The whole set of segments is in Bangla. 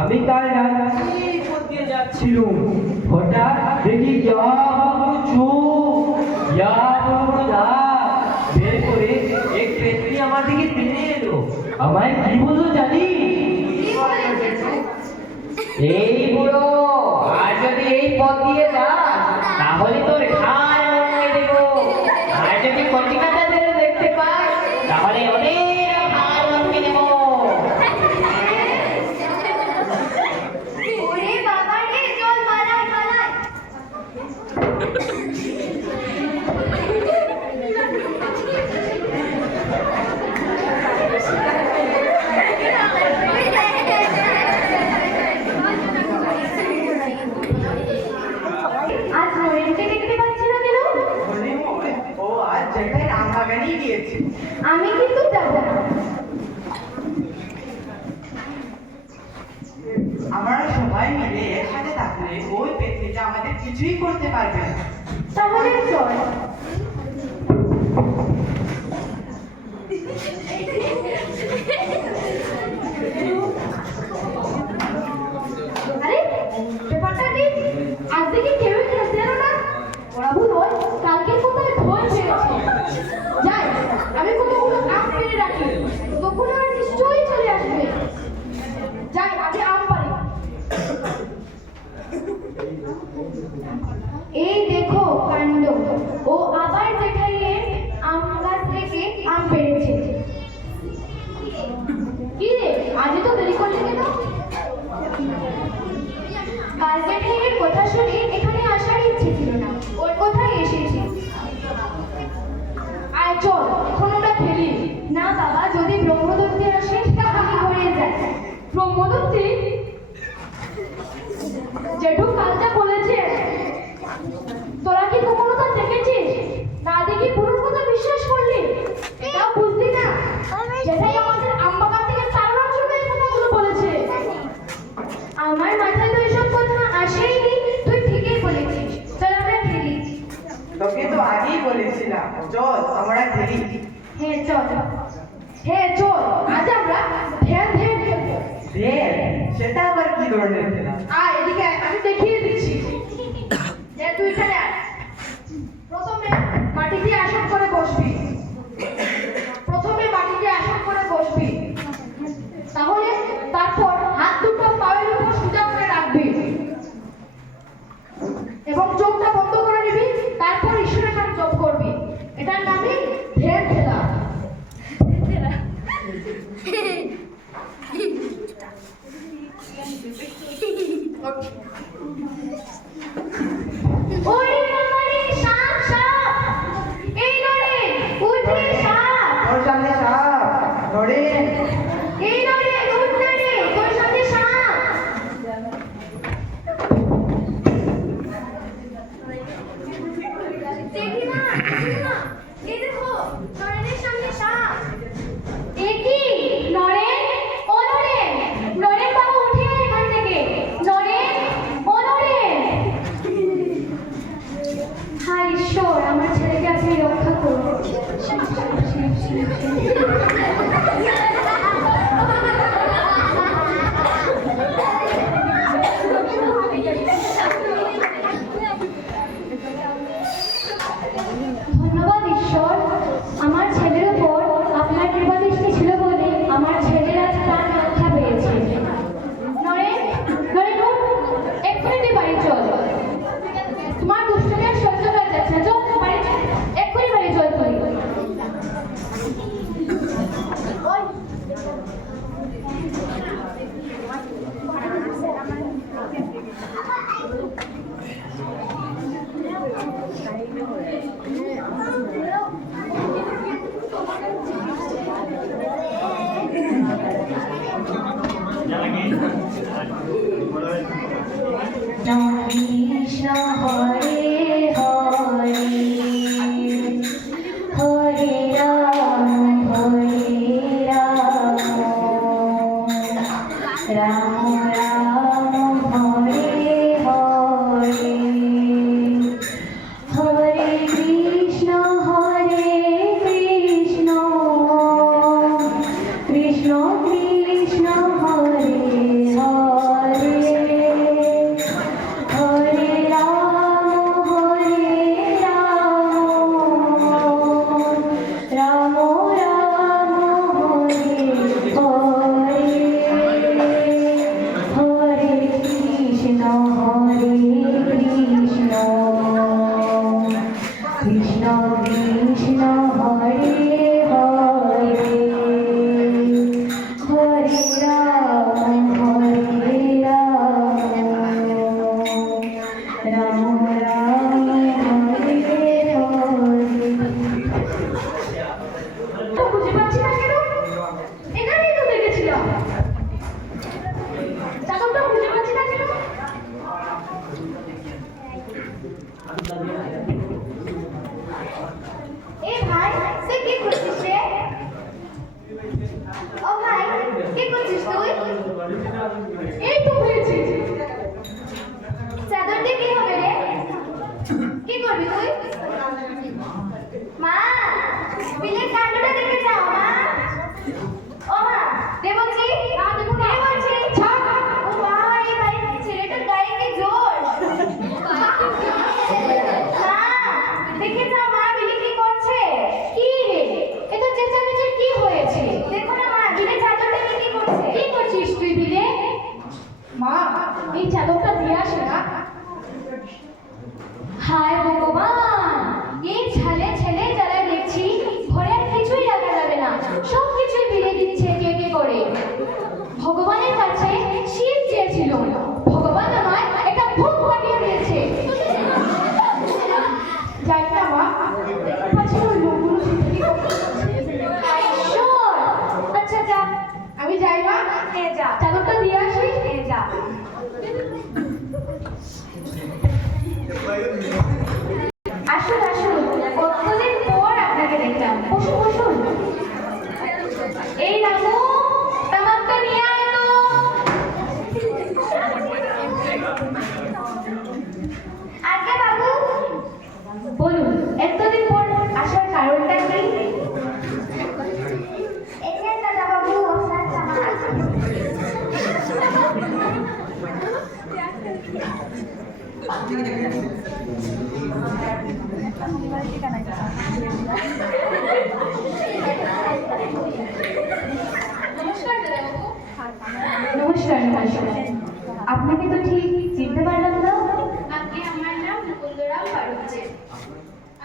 আমি কাল রাত্রি পড়তে যাচ্ছিলাম, হঠাৎ দেখি বের করে এক পেতনি আমার দিকে টেনে এলো। আমায় কি বললো জানি? এই বুড়ো, আর যদি এই পথ দিয়ে যাস তাহলে তোর ঘাড় ভেঙে দেবো, আর যদি কচিকাচাদের দেখতে পাই তাহলে অনেক ঘাড় ভেঙে দেবো। আজ নরেনকে দেখতে পাচ্ছি না কেন? ও আজ জেঠাই আমবাগানে গিয়েছে। আমি কিন্তু যাব না। আমরা সবাই মিলে একসাথে থাকলে ওই পেটে আমাদের কিছুই করতে পারবে না। তাহলে চল। আরে ব্যাপারটা কি? আজ থেকে কেউই খেলতে এলো না? ওরা ভুল হয়, কালকের কোথায় ভয় পেয়েছে। যাই, আমি কতগুলো আম পেড়ে রাখি, তখন আর নিশ্চয়ই চলে আসবে। যাই, আগে আম পারি। এই দেখো কাণ্ড, ও আবার জেঠাইয়ের আম গাছ থেকে আম পেড়েছে। কি রে, আজই তো দেরি করলি কেন? কাল জেঠাইয়ের কথা শুনে এখানে আসার ইচ্ছে ছিল না, ওর কথাই এসেছি। আয় চল, এখন আমরা খেলি। না বাবা, যদি ব্রহ্মদত্তি আসে তাহলে হয়ে যায়। ব্রহ্মদত্তি? জেঠু কালটা বলেছে, তোরা কি কখনো তা দেখেছিস? না দেখি পুরোর কথা বিশ্বাস করলি? এটা বুঝলি না? যেটাই আমাদের আমবাগান থেকে তাড়ানোর জন্য এই কথাগুলো বলেছে। আমার মাথায় তো এসব কথা আসেইনি, তুই ঠিকই বলেছিস। চল আমরা খেলি। তোকে তো আগেই বলেছিলাম, চল আমরা খেলি। হ্যাঁ চল, হ্যাঁ চল, আজ আমরা ধ্যান ধ্যান খেলবো। সেটা আবার কি ধরনের খেলা? আয় এদিকে আয়, আমি দেখিয়ে দিচ্ছি। তুই এখানে আয়। প্রথমে মাটিতে আসন করে বসবি। তাহলে তারপর হাত দুটো পায়ের উপর সোজা করে রাখবি এবং চোখটা বন্ধ করে নিবি। তারপর ঈশ্বরের নাম জপ করবি। এটার নামই ধ্যান খেলা। ওরে বাবারে, সাপ সাপ! এই নরেন, উঠে সাপ! তোর সামনে সাপ, নরেন। এই নরেন, উঠ না রে, তোর সামনে সাপ! দেখি না, এই দেখো, নরেনের সামনে সাপ! এ কি? নরেন, ও নরেন! নরেন বাবু, উঠে আয় এখান থেকে! নরেন, ও নরেন! হায় ঈশ্বর, আমার ছেলেকে আপনি রক্ষা করুন। ধন্যবাদ ঈশ্বর, আমার ছেলের উপর আপনার কৃপা দৃষ্টি ছিল বলে আমার ছেলের আজ প্রাণ রক্ষা পেয়েছে। নরেন, নরেন উঠ, এক্ষুনি বাড়ি চল। তোমার দুষ্টুমি আর সহ্য করা যাচ্ছে না, চল বাড়ি চল, এক্ষুনি বাড়ি চল তুই। কৃষ্ণ হরে হরে, হরে রাম রাম রাম হরে হরে, হরে কৃষ্ণ কৃষ্ণ কৃষ্ণ হরে হরে, হরে রাম রাম রাম হরে হরে, হরে কৃষ্ণ কৃষ্ণ কৃষ্ণ হরে হরে, হরে রাম রাম রাম এ ভাই তুই কি করছিস রে? ও ভাই কি করছিস তুই? এই তো হয়েছে। চাদর দিয়ে কি হবে রে? কি করবি তুই? মা বিলের কাণ্ডটা দেখে যাও মা। ও মা দেবজি না দেবো না বলছি ছাড়। ও ভাই ভাই ছেলেটার গায়ে কি জোর। মা দেখে যাও মা বিলে কি করছে। কি রে এ তো চেঁচামেচির কি হয়েছে? দেখো না মা বিলে চাদরটা কি করছে। কি করছিস তুই বিলে? মা এই চাদরটা দিয়ে আসে না। হায় ভগবান এই ছেলে ছেলে যারা দেখছি ঘরে আর কিছুই রাখা যাবে না, সব কিছুই বিলে দিচ্ছে কে কে করে। ভগবানের কাছে শিব চেয়েছিল, ভগবান আমায় একটা ভূত পাঠিয়ে দিয়েছে। যাই না মা আচ্ছা ওই লোকগুলো কি ঈশ্বর। আচ্ছা যা আমি যাই মা। হ্যাঁ যা চাদরটা দিয়ে আসি। হ্যাঁ যা। আসুন আসুন কতদিন পর আপনাকে দেখলাম। বসুন বসুন। এই রামু তামাকটা নিয়ে আয় তো। আজ্ঞা বাবু বলুন এতদিন পর আসার কারণটা কি? এখানে দাদা বাবু আপনার তামাক। নমস্কার নমস্কার। আপনাকে তো ঠিক চিনতে পারলাম না। আপনি আমার নাম মুকুন্দরাম বাড়ুজ্জে।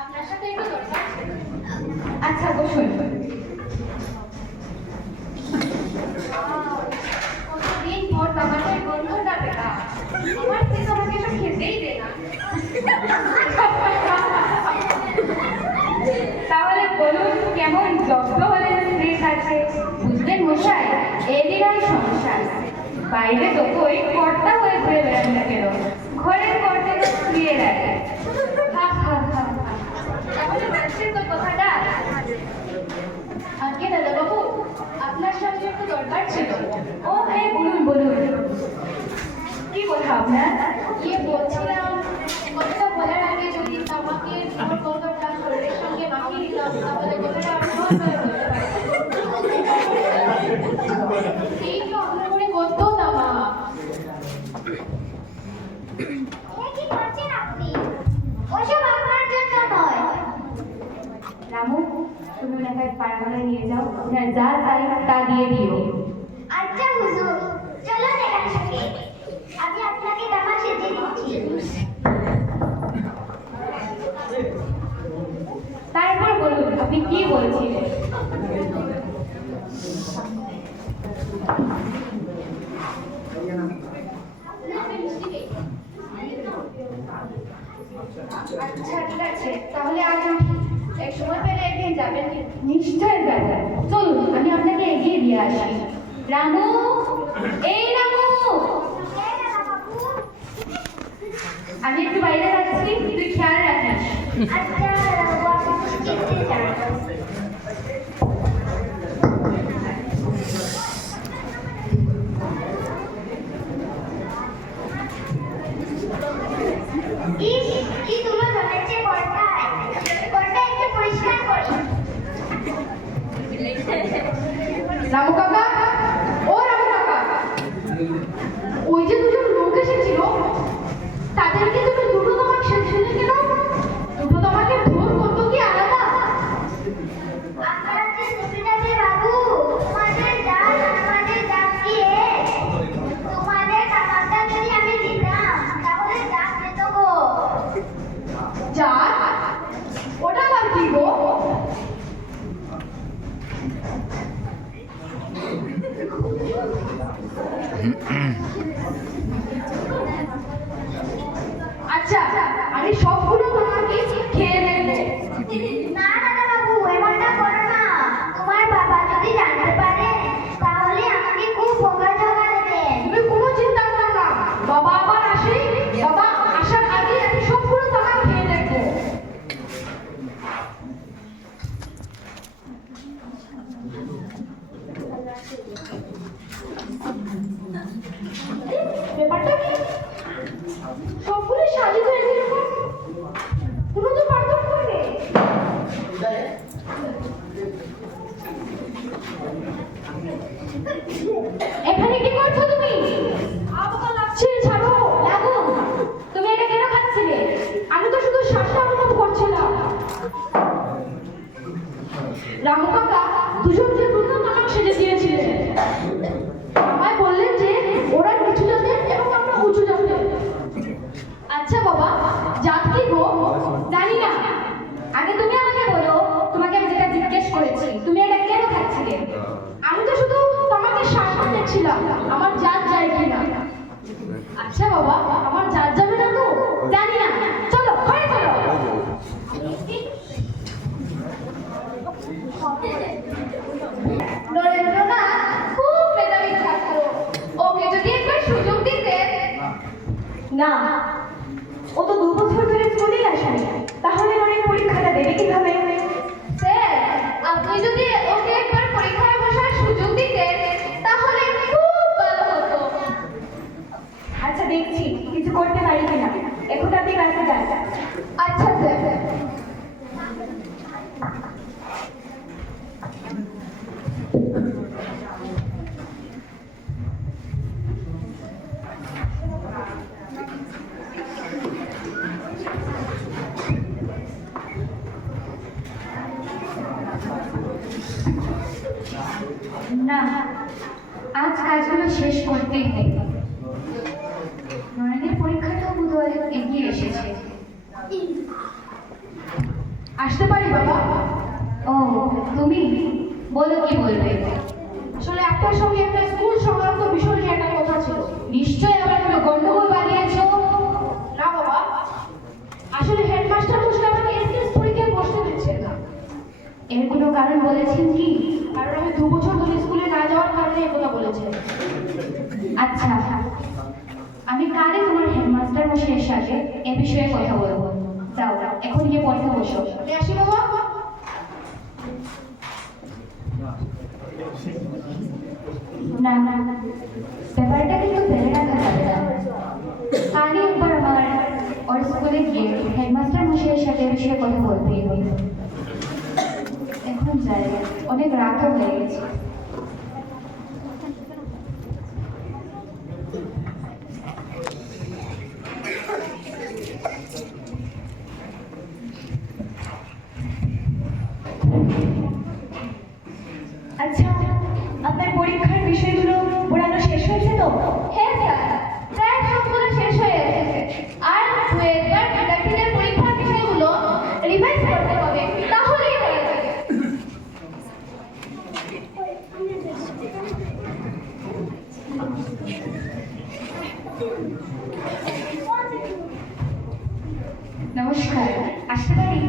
আপনার সাথে একটু দরকার ছিল। আচ্ছা বসুন। কতদিন পর আমাদের বন্ধুটা পেলাম। আমার তুই তো আমাকে একটু খেতেই দে না। তাহলে বলুন কেমন জব্দ হলেন স্ত্রীর কাছে? বুঝলেন মশাই এরই নয় সংসার। বাইরে তো কই কর্তা হয়ে ঘুরে বেড়ান না কেন, ঘরের কর্তা তো স্ত্রীর রাখে। তাহলে বলছেন তো কথাটা। আজকে দাদা বাবু আপনার সঙ্গে একটু দরকার ছিল। ও হ্যাঁ বলুন বলুন। কি কথা আপনার? বলছিলাম কথাটা বলার আগে যদি আমাকে কতটা শরীরের সঙ্গে মাখিয়ে দিতাম তাহলে কথাটা আরো ভালো হতে পারে। এই তো আপনার মনে করতো না মা। কি করছেন আপনি? ওসব আপনার জন্য নয়। রামু তুমি ওনাকে পারমালে নিয়ে যাও, ওনার যা চাই তা দিয়ে দিও। আচ্ছা হুজুর চলো না একসাথে, আমি আপনাকে জামা সেজে দিচ্ছি। তারপর বলুন আপনি কি বলছিলেন? আচ্ছা ঠিক আছে তাহলে আজ এক সময় পেলে একদিন যাবেন। নিশ্চয় যাবেন, চলুন আমি আপনাকে এগিয়ে দিয়ে আসি। রামু এই রামু আমি একটু বাইরে যাচ্ছি, তুই খেয়াল রাখিস। আচ্ছা কি তুলো ধরেছে কর্তায়, কর্তা একটু পরিষ্কার করি। রামু কাকা ও রামু কাকা, ওই যে দুজন লোক এসেছিল তাদেরকে তুমি দুটো তোমাকে সেজে কেন? দুটো তোমাকে ভোর করতো কি আলাদা? আপনারা যে সুবিধাতে বাবু তোমাদের জান আমাদের জান কি তোমাদের টাকাটা যদি আমি দিতাম তাহলে জান পেত গো। জান ওটা আবার কি গো? আচ্ছা আমি সবগুলো তোমাকে খেয়ে নেব। না দাদা বাবু এমনটা করো না, তোমার বাবা যদি জানতে পারে তাহলে আমাকে খুব বকাঝকা দেবেন। তুমি কোনো চিন্তা করো না, বাবা আবার আসে, বাবা আসার আগে আমি সবগুলো তোমাকে রামু কাকা দুজনকে দুটো নাটক সেজে দিয়েছিলেন। আমায় বললেন যে ওরা নিচু জাতের এবং আমরা উঁচু জাতের। আচ্ছা বাবা, জাত কি গো? জানি না। আগে তুমি আমাকে বলো, তোমাকে আমি যেটা জিজ্ঞেস করেছি, তুমি এটা কেন খাচ্ছিলে? আমি তো শুধু তোমাকে সাক্ষাৎ দেখছিলাম আমার জাত যায় কিনা। আচ্ছা বাবা, আমার জাত যাবে না তো? জানি না, চলো ঘরে চলো। নরেন্দ্রনাথ খুব মেধাবী ছাত্র, ওকে যদি একবার সুযোগ দিতেন। না, ও তো 2 বছর ধরে স্কুলেই আসেনি, তাহলে অনেক পরীক্ষাটা দেবে কিভাবে? স্যার, আপনি যদি ওকে একবার পরীক্ষায় বসার সুযোগ দিতেন তাহলে খুব ভালো হতো। আচ্ছা দেখছি কিছু করতে পারি কিনা। এখন আপনি ক্লাসে যান। আচ্ছা স্যার। না, আজ কাজগুলো শেষ করতেই হবে। নয়নের পরীক্ষাটাও বোধহয় এগিয়ে এসেছে। আসতে পারি বাবা? ও, তুমি বলো কি বলবে? আসলে আপনার সঙ্গে একটা স্কুল সংক্রান্ত বিষয় নিয়ে একটা কথা ছিল। নিশ্চয়ই আবার কোনো গন্ডগোল বানিয়েছো? না বাবা, আসলে হেডমাস্টার মশাই আমাকে এন্ট্রান্স পরীক্ষায় বসতে দিচ্ছেন না। এর কোনো কারণ বলেছেন কি? কারণ আমি 2 বছর ধরে স্কুলে না যাওয়ার কারণে এই কথা বলেছেন। আচ্ছা, আমি কালই তোমার হেডমাস্টার মশাইয়ের সাথে এ বিষয়ে কথা বলবো। যাও, এখন গিয়ে পড়তে বসো। আমি আসি বাবা। না না, ব্যাপারটা কিন্তু ফেলে রাখা যাবে না। কালই একবার আমার ওর স্কুলে গিয়ে হেডমাস্টার মশাইয়ের সাথে এ বিষয়ে কথা বলতেই হবে। এখন যাই, অনেক রাতও হয়ে গেছে। আচ্ছা, আপনার পরীক্ষার বিষয়গুলো পড়ানো শেষ হয়েছে তো? হ্যাঁ স্যার, প্রায় সবগুলো শেষ হয়ে এসেছে। আর 2-একবার বিদ্যার্থীদের পরীক্ষার বিষয়গুলো রিভাইজ করতে হবে, তাহলেই হয়ে যাবে। নমস্কার, আসতে পারি?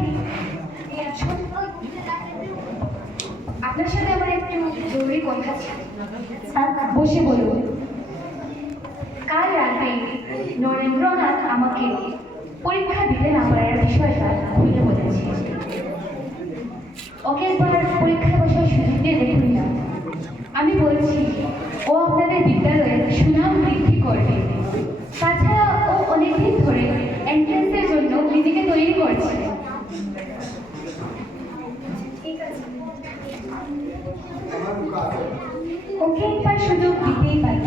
আপনার সাথে আমার একটু জরুরি কথা ছিল। বসে বলুন। কাল রাতে নরেন্দ্রনাথ আমাকে পরীক্ষা দিতে না পারার বিষয়টা খুলে বলেছে। ওকে একবার পরীক্ষায় বসার সুযোগ দিয়ে দেখুন না। আমি বলছি, ও আপনাদের বিদ্যালয়ের সুনাম বৃদ্ধি করবে। তাছাড়া ও অনেকদিন ধরে এন্ট্রান্সের জন্য নিজেকে তৈরি করছে। ওকে একবার সুযোগ দিতেই পারি,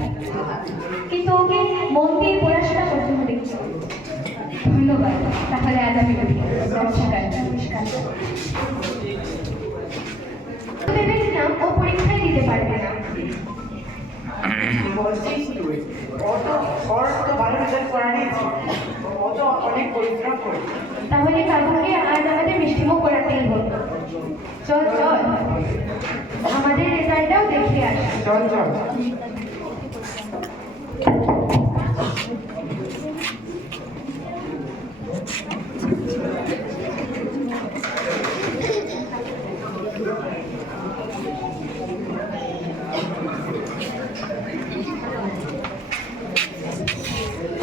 কিন্তু ওকে মন দিয়ে পড়াশোনা করতে হবে। ধন্যবাদ। তাহলে আজ আমি নমস্কার। ভেবেছিলাম ও পরীক্ষায় দিতে পারবে না। বলছিস তুই, ওর তো ভালো রেজাল্ট করা নিয়েছি, ও তো অনেক পরিশ্রম করে। তাহলে কাকুকে আজ আমাদের মিষ্টিমুখ করাতেই হবে। চল চল, আমাদের রেজাল্টটাও দেখে আসি। চল চল।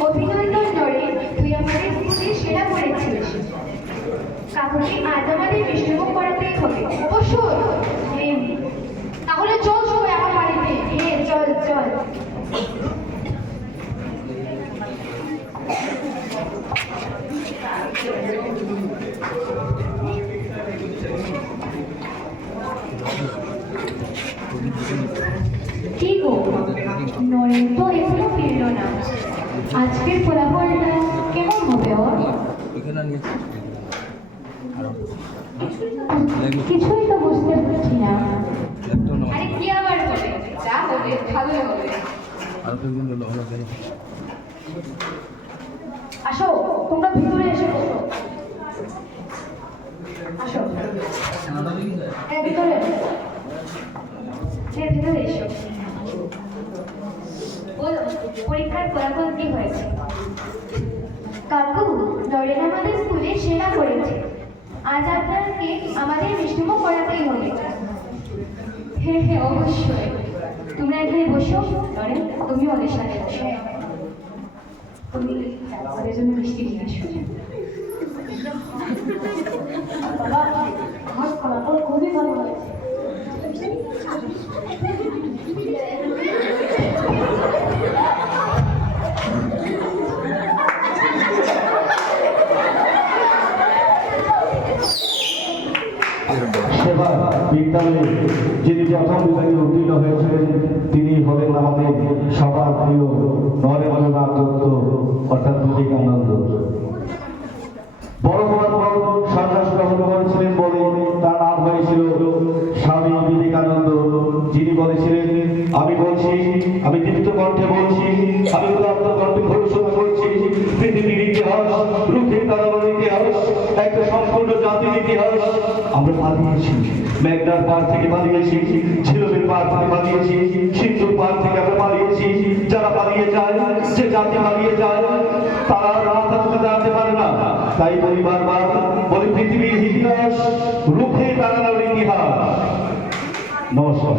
অভিনন্দন নরেন, তুই আমাদের স্কুলে সেরা করেছিস। কাকুকে আজ আমাদের মিষ্টিমুখ করাতেই হবে। অবশ্যই। হ্যাঁ, তাহলে চল সবাই আমার বাড়িতে। হ্যাঁ, চল চল। কি গো, নরেন তো এখনো ফিরল না। আজকের ফলাফলটা কেমন হবে ওর? কিছুই তো বুঝতে পারছি না। আরে কি আবার হবে, যা হবে ভালোই হবে। আসো, তোমরা ভিতরে এসে বসো। আসো, হ্যাঁ ভিতরে, হ্যাঁ, ভেতরে এসো। বলো, পরীক্ষার ফলাফল কি হয়েছে? কাকু, নরেন আমাদের স্কুলে সেরা করেছে। আজ আপনাকে আমাদের মিষ্টিমুখ করাতেই হবে। হ্যাঁ হ্যাঁ অবশ্যই। তোমরা এখানে বসো। নরেন, তুমি ওদের সাথে বসো। তুমি ওদের জন্য মিষ্টি নিয়ে আসো। বাবা, আমার ফলাফল খুবই ভালো হয়েছে। সেবা বিদ্যালয়ে যিনি প্রথম বিভাগে উত্তীর্ণ হয়েছিলেন তিনি হলেন আমাদের সবার প্রিয় নরেন্দ্রনাথ দত্ত অর্থাৎ বিবেকানন্দ। বড় হওয়ার পর সন্ন্যাস গ্রহণ করেছিলেন বলে তার নাম হয়েছিল স্বামী বিবেকানন্দ, যিনি বলেছিলেন, আমি বলছি, আমি দীপ্ত কণ্ঠে বলছি, আমি উদাত্ত কণ্ঠে ঘোষণা করছি, পৃথিবীর ইতিহাস, রুখে দাঁড়ানোর ইতিহাস, একটা সম্পূর্ণ জাতির ইতিহাস। আমরা পালিয়েছি, মেঘনার পার থেকে পালিয়েছি, ঝিলমের পার থেকে পালিয়েছি, সিন্ধুর পার থেকে আমরা পালিয়েছি। যারা পালিয়ে যায়, যে জাতি পালিয়ে যায়, তারা রাত দাঁড়াতে পারে না। তাই বলি বারবার, বলি পৃথিবীর ইতিহাস, রুখে দাঁড়ানোর ইতিহাস। নমস্কার।